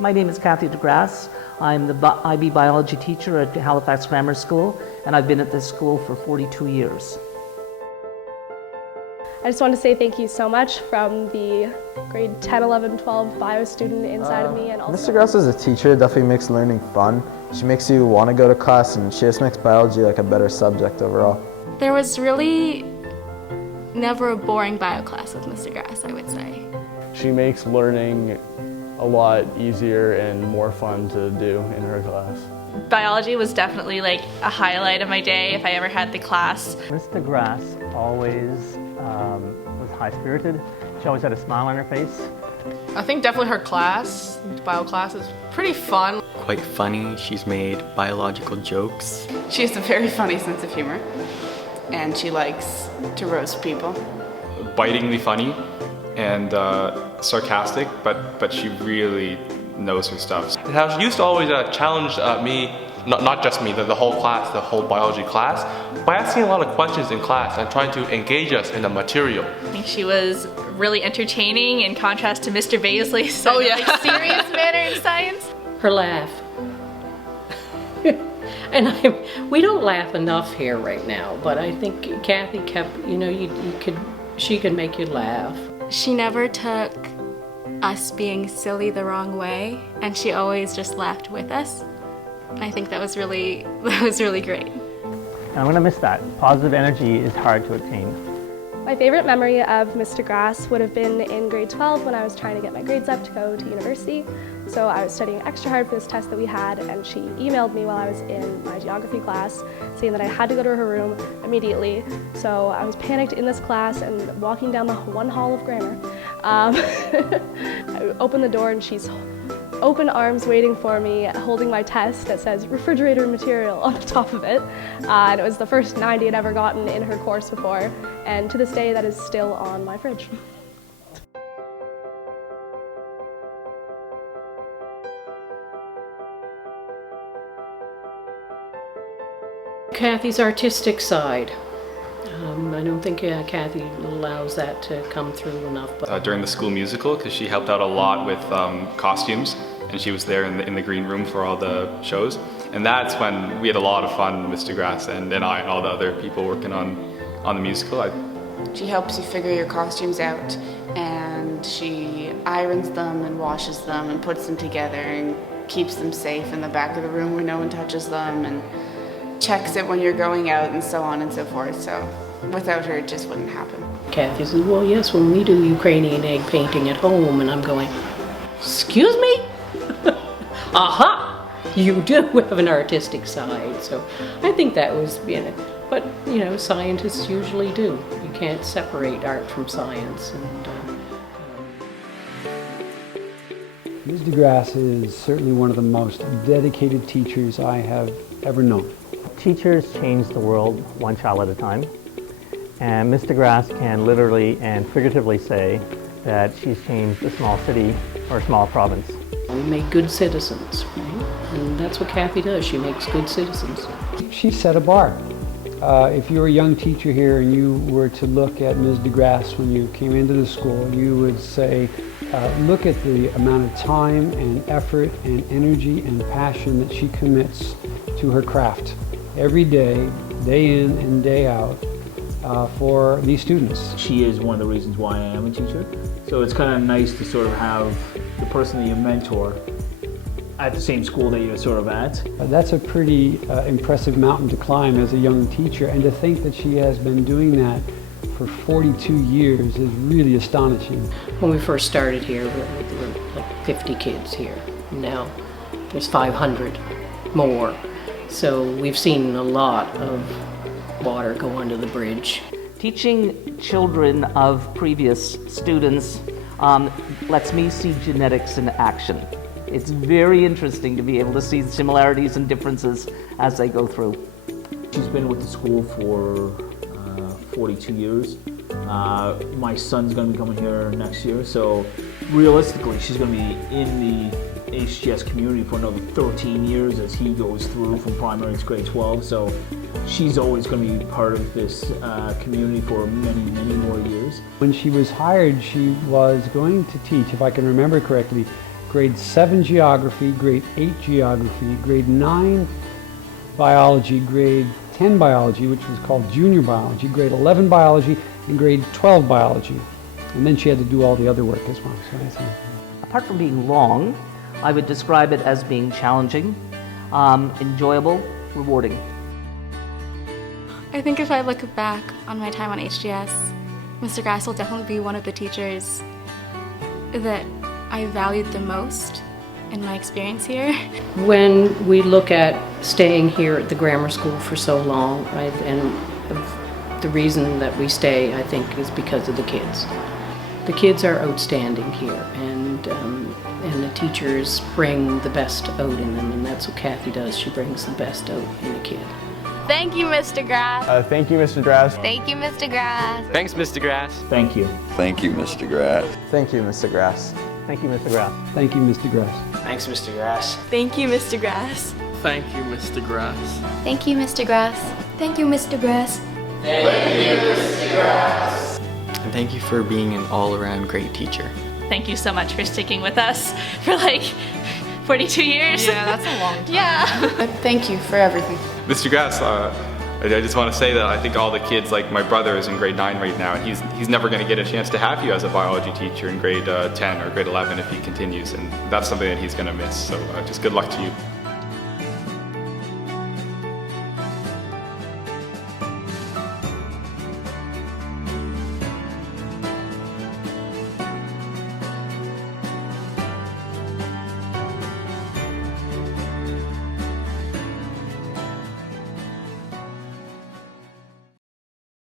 My name is Kathy Degrasse. I'm the IB biology teacher at Halifax Grammar School, and I've been at this school for 42 years. I just want to say thank you so much from the grade 10, 11, 12 bio student inside of me. And also Mr. Degrasse as a teacher definitely makes learning fun. She makes you want to go to class, and she just makes biology like a better subject overall. There was really never a boring bio class with Mr. Degrasse, I would say. She makes learning a lot easier and more fun to do in her class. Biology was definitely like a highlight of my day if I ever had the class. Ms. Degrasse always was high-spirited. She always had a smile on her face. I think definitely her class, bio class, is pretty fun. Quite funny. She's made biological jokes. She has a very funny sense of humor, and she likes to roast people. Bitingly funny and sarcastic, but she really knows her stuff. How she used to always challenge me, not just me, the whole class, the whole biology class, by asking a lot of questions in class and trying to engage us in the material. I think she was really entertaining in contrast to Mr. Baisley's serious manner in science. Her laugh. And we don't laugh enough here right now, but I think Kathy kept, she could make you laugh. She never took us being silly the wrong way, and she always just laughed with us. And I think that was really great. And I'm going to miss that. Positive energy is hard to attain. my favorite memory of Ms. Degrasse would have been in grade 12 when I was trying to get my grades up to go to university. So I was studying extra hard for this test that we had, and she emailed me while I was in my geography class saying that I had to go to her room immediately. So I was panicked in this class and walking down the one hall of grammar. I opened the door and she's open arms waiting for me, holding my test that says refrigerator material on the top of it. And it was the first 90 I'd ever gotten in her course before, and to this day that is still on my fridge. Kathy's artistic side. I don't think Kathy allows that to come through enough. But during the school musical, because she helped out a lot with costumes, and she was there in the green room for all the shows. And that's when we had a lot of fun, Ms. Degrasse and I and all the other people working on the musical. She helps you figure your costumes out, and she irons them and washes them and puts them together and keeps them safe in the back of the room where no one touches them, and checks it when you're going out and so on and so forth. So without her, it just wouldn't happen. Kathy says, well, yes, when we do Ukrainian egg painting at home, and I'm going, excuse me? Aha! You do have an artistic side. So I think that was, but scientists usually do. You can't separate art from science. Ms. Degrasse is certainly one of the most dedicated teachers I have ever known. Teachers change the world one child at a time, and Ms. Degrasse can literally and figuratively say that she's changed a small city or a small province. We make good citizens, right? And that's what Kathy does. She makes good citizens. She set a bar. If you were a young teacher here and you were to look at Ms. Degrasse when you came into the school, you would say, look at the amount of time and effort and energy and passion that she commits to her craft every day, day in and day out, for these students. She is one of the reasons why I am a teacher. So it's kind of nice to sort of have the person that you mentor at the same school that you're sort of at. That's a pretty impressive mountain to climb as a young teacher, and to think that she has been doing that for 42 years is really astonishing. When we first started here, there were like 50 kids here. Now there's 500 more. So we've seen a lot of water go under the bridge. Teaching children of previous students lets me see genetics in action. It's very interesting to be able to see similarities and differences as they go through. She's been with the school for 42 years. My son's going to be coming here next year, so realistically she's going to be in the HGS community for another 13 years as he goes through from primary to grade 12. So she's always going to be part of this community for many, many more years. When she was hired, she was going to teach, if I can remember correctly, grade 7 geography, grade 8 geography, grade 9 biology, grade 10 biology, which was called junior biology, grade 11 biology, and grade 12 biology. And then she had to do all the other work as well. So I think. Apart from being long, I would describe it as being challenging, enjoyable, rewarding. I think if I look back on my time on HGS, Mr. Grass will definitely be one of the teachers that I valued the most in my experience here. When we look at staying here at the grammar school for so long, and the reason that we stay, I think, is because of the kids. The kids are outstanding here, and the teachers bring the best out in them, and that's what Kathy does. She brings the best out in a kid. Thank you, Mr. Grass. Thank you, Mr. Grass. Thank you, Mr. Grass. Thanks, Mr. Grass. Thank you. Thank you, Mr. Grass. Thank you, Mr. Grass. Thank you, Mr. Grass. Thank you, Mr. Grass. Thanks, Mr. Grass. Thank you, Mr. Grass. Thank you, Mr. Grass. Thank you, Mr. Grass. Thank you, Mr. Grass. Thank you, Mr. Grass. And thank you for being an all-around great teacher. Thank you so much for sticking with us for like 42 years. Yeah, that's a long time. Yeah. Thank you for everything. Mr. Grass, I just want to say that I think all the kids, like my brother is in grade 9 right now, and he's never going to get a chance to have you as a biology teacher in grade 10 or grade 11 if he continues, and that's something that he's going to miss. So just good luck to you.